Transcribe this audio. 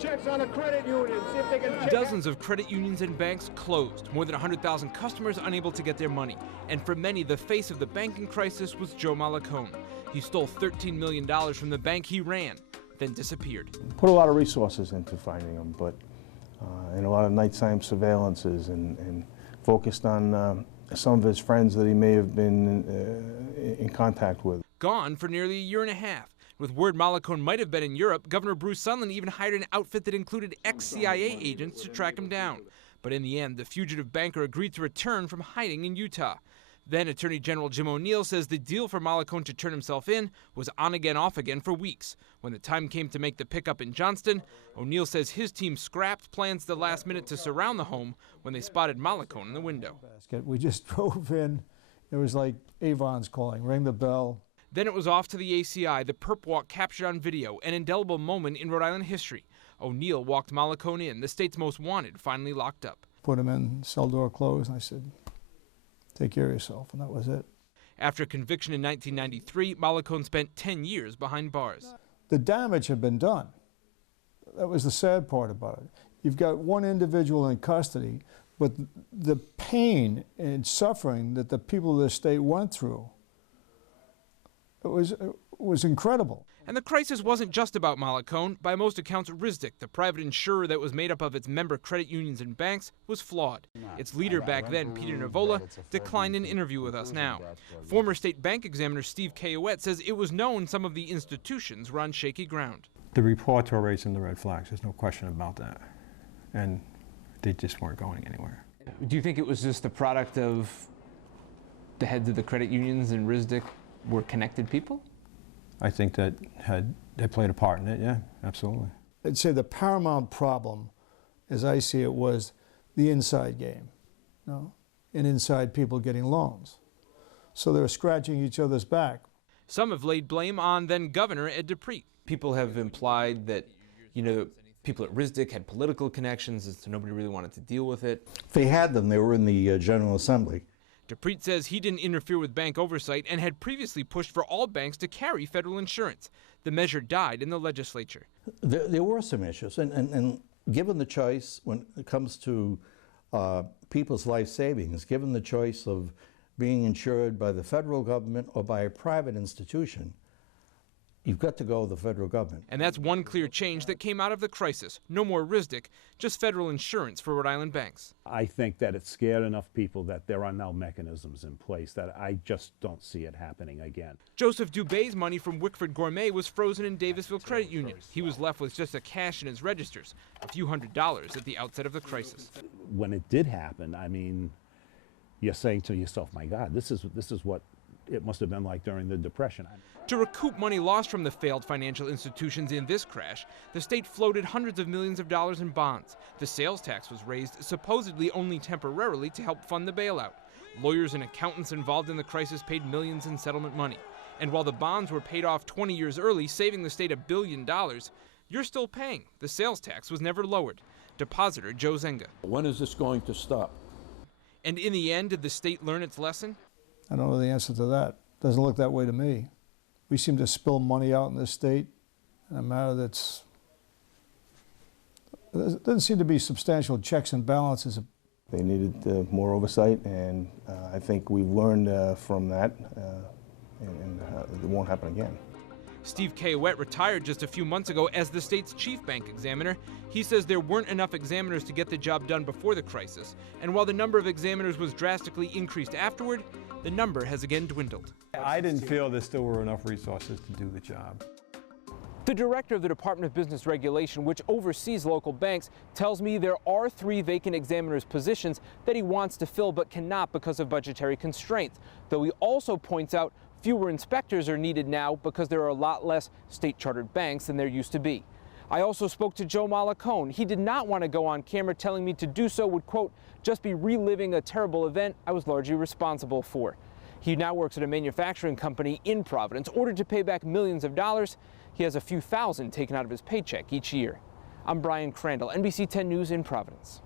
checks on the credit unions, see if they can check. Dozens of credit unions and banks closed, more than 100,000 customers unable to get their money. And for many, the face of the banking crisis was Joe Mollicone. He stole $13 million from the bank he ran, then disappeared. Put a lot of resources into finding him, but and a lot of nighttime surveillances and focused on some of his friends that he may have been in contact with. Gone for nearly a year and a half. With word Mollicone might have been in Europe, Governor Bruce Sunland even hired an outfit that included ex-CIA agents to track him down. But in the end, the fugitive banker agreed to return from hiding in Utah. Then Attorney General Jim O'Neill says the deal for Mollicone to turn himself in was on again, off again for weeks. When the time came to make the pickup in Johnston, O'Neill says his team scrapped plans at the last minute to surround the home when they spotted Mollicone in the window. We just drove in. It was like Avon's calling, ring the bell. Then it was off to the ACI, the perp walk captured on video, an indelible moment in Rhode Island history. O'Neill walked Mollicone in, the state's most wanted, finally locked up. Put him in, cell door closed, and I said, take care of yourself, and that was it. After conviction in 1993, Mollicone spent 10 years behind bars. The damage had been done. That was the sad part about it. You've got one individual in custody, but the pain and suffering that the people of the state went through, it was incredible. And the crisis wasn't just about Mollicone. By most accounts, RISDIC, the private insurer that was made up of its member credit unions and banks, was flawed. Its leader back then, Peter Nivola, declined an interview with us now. Former state bank examiner Steve Kayouette says it was known some of the institutions were on shaky ground. The reports were raising the red flags, there's no question about that. And they just weren't going anywhere. Do you think it was just the product of the heads of the credit unions and RISDIC were connected people? I think that they played a part in it, yeah, absolutely. I'd say the paramount problem, as I see it, was the inside game, you know, and inside people getting loans. So they were scratching each other's back. Some have laid blame on then-Governor Ed DePrete. People have implied that, you know, people at RISDIC had political connections, and so nobody really wanted to deal with it. If they had them, they were in the General Assembly. DePrete says he didn't interfere with bank oversight and had previously pushed for all banks to carry federal insurance. The measure died in the legislature. There were some issues, and given the choice when it comes to people's life savings, given the choice of being insured by the federal government or by a private institution, you've got to go with the federal government. And that's one clear change that came out of the crisis. No more RISDIC, just federal insurance for Rhode Island banks. I think that it scared enough people that there are now mechanisms in place that I just don't see it happening again. Joseph Dubé's money from Wickford Gourmet was frozen in Davisville Credit Union. He was left with just the cash in his registers, a few $100s at the outset of the crisis. When it did happen, I mean, you're saying to yourself, my God, this is what it must have been like during the Depression. To recoup money lost from the failed financial institutions in this crash, the state floated hundreds of millions of dollars in bonds. The sales tax was raised supposedly only temporarily to help fund the bailout. Lawyers and accountants involved in the crisis paid millions in settlement money. And while the bonds were paid off 20 years early, saving the state $1 billion, you're still paying. The sales tax was never lowered. Depositor Joe Zenga. When is this going to stop? And in the end, did the state learn its lesson? I don't know the answer to that. Doesn't look that way to me. We seem to spill money out in this state in a manner that's, there doesn't seem to be substantial checks and balances. They needed more oversight, and I think we've learned from that, and it won't happen again. Steve Kayouette retired just a few months ago as the state's chief bank examiner. He says there weren't enough examiners to get the job done before the crisis, and while the number of examiners was drastically increased afterward, the number has again dwindled. I didn't feel there still were enough resources to do the job. The director of the Department of Business Regulation, which oversees local banks, tells me there are 3 vacant examiners' positions that he wants to fill but cannot because of budgetary constraints, though he also points out fewer inspectors are needed now because there are a lot less state-chartered banks than there used to be. I also spoke to Joe Mollicone. He did not want to go on camera, telling me to do so would, quote, just be reliving a terrible event I was largely responsible for. He now works at a manufacturing company in Providence. Ordered to pay back millions of dollars, he has a few thousand taken out of his paycheck each year. I'm Brian Crandall, NBC 10 News in Providence.